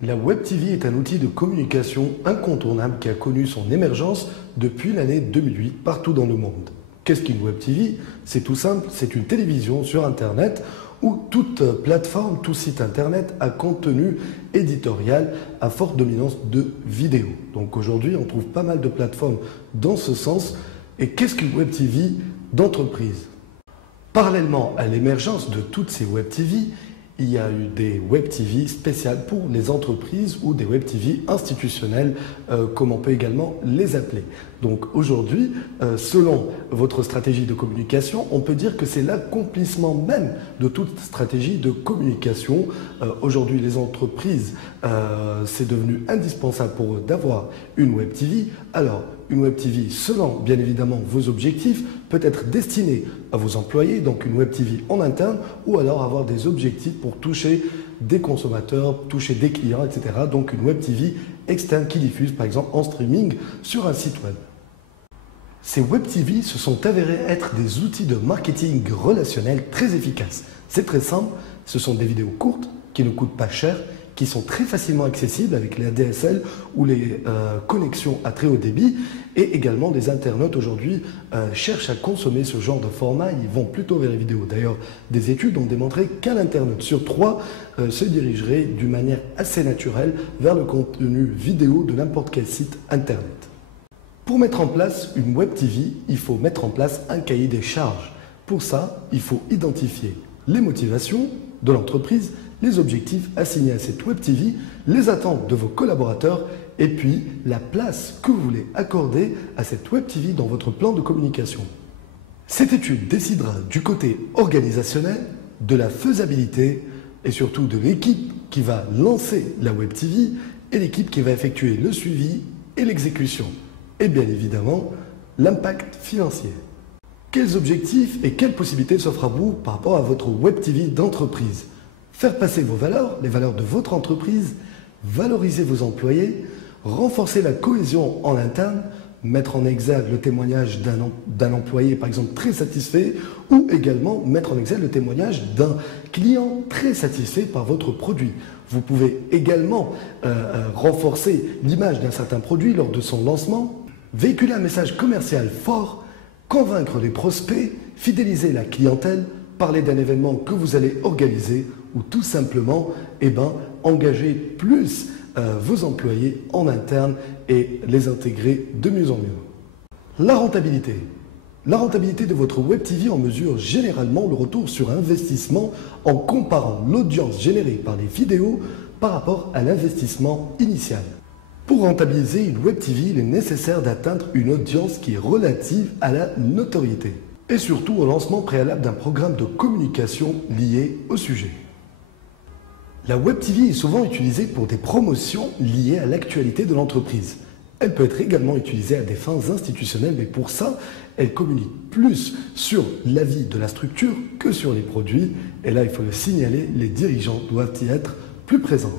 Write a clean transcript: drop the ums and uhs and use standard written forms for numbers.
La Web TV est un outil de communication incontournable qui a connu son émergence depuis l'année 2008 partout dans le monde. Qu'est-ce qu'une Web TV? C'est tout simple, c'est une télévision sur Internet où toute plateforme, tout site Internet a contenu éditorial à forte dominance de vidéo. Donc aujourd'hui, on trouve pas mal de plateformes dans ce sens. Et qu'est-ce qu'une Web TV d'entreprise? Parallèlement à l'émergence de toutes ces Web TV, il y a eu des Web TV spéciales pour les entreprises ou des Web TV institutionnelles, comme on peut également les appeler. Donc aujourd'hui, selon votre stratégie de communication, on peut dire que c'est l'accomplissement même de toute stratégie de communication. Aujourd'hui, les entreprises, c'est devenu indispensable pour eux d'avoir une Web TV. Alors, une Web TV, selon bien évidemment vos objectifs, peut être destinée à vos employés, donc une Web TV en interne, ou alors avoir des objectifs pour toucher des consommateurs, toucher des clients, etc. Donc une Web TV externe qui diffuse par exemple en streaming sur un site web. Ces Web TV se sont avérés être des outils de marketing relationnel très efficaces. C'est très simple, ce sont des vidéos courtes qui ne coûtent pas cher, qui sont très facilement accessibles avec les ADSL ou les connexions à très haut débit. Et également, des internautes aujourd'hui cherchent à consommer ce genre de format. Ils vont plutôt vers les vidéos. D'ailleurs, des études ont démontré qu'un internaute sur 3 se dirigerait d'une manière assez naturelle vers le contenu vidéo de n'importe quel site Internet. Pour mettre en place une Web TV, il faut mettre en place un cahier des charges. Pour ça, il faut identifier les motivations de l'entreprise, les objectifs assignés à cette Web TV, les attentes de vos collaborateurs et puis la place que vous voulez accorder à cette Web TV dans votre plan de communication. Cette étude décidera du côté organisationnel, de la faisabilité et surtout de l'équipe qui va lancer la Web TV et l'équipe qui va effectuer le suivi et l'exécution. Et bien évidemment, l'impact financier. Quels objectifs et quelles possibilités s'offrent à vous par rapport à votre Web TV d'entreprise? Faire passer vos valeurs, les valeurs de votre entreprise, valoriser vos employés, renforcer la cohésion en interne, mettre en exergue le témoignage d'un employé par exemple très satisfait ou également mettre en exergue le témoignage d'un client très satisfait par votre produit. Vous pouvez également renforcer l'image d'un certain produit lors de son lancement, véhiculer un message commercial fort, convaincre les prospects, fidéliser la clientèle, parler d'un événement que vous allez organiser ou tout simplement engager plus vos employés en interne et les intégrer de mieux en mieux. La rentabilité. La rentabilité de votre Web TV en mesure généralement le retour sur investissement en comparant l'audience générée par les vidéos par rapport à l'investissement initial. Pour rentabiliser une Web TV, il est nécessaire d'atteindre une audience qui est relative à la notoriété et surtout au lancement préalable d'un programme de communication lié au sujet. La Web TV est souvent utilisée pour des promotions liées à l'actualité de l'entreprise. Elle peut être également utilisée à des fins institutionnelles, mais pour ça, elle communique plus sur la vie de la structure que sur les produits. Et là, il faut le signaler, les dirigeants doivent y être plus présents.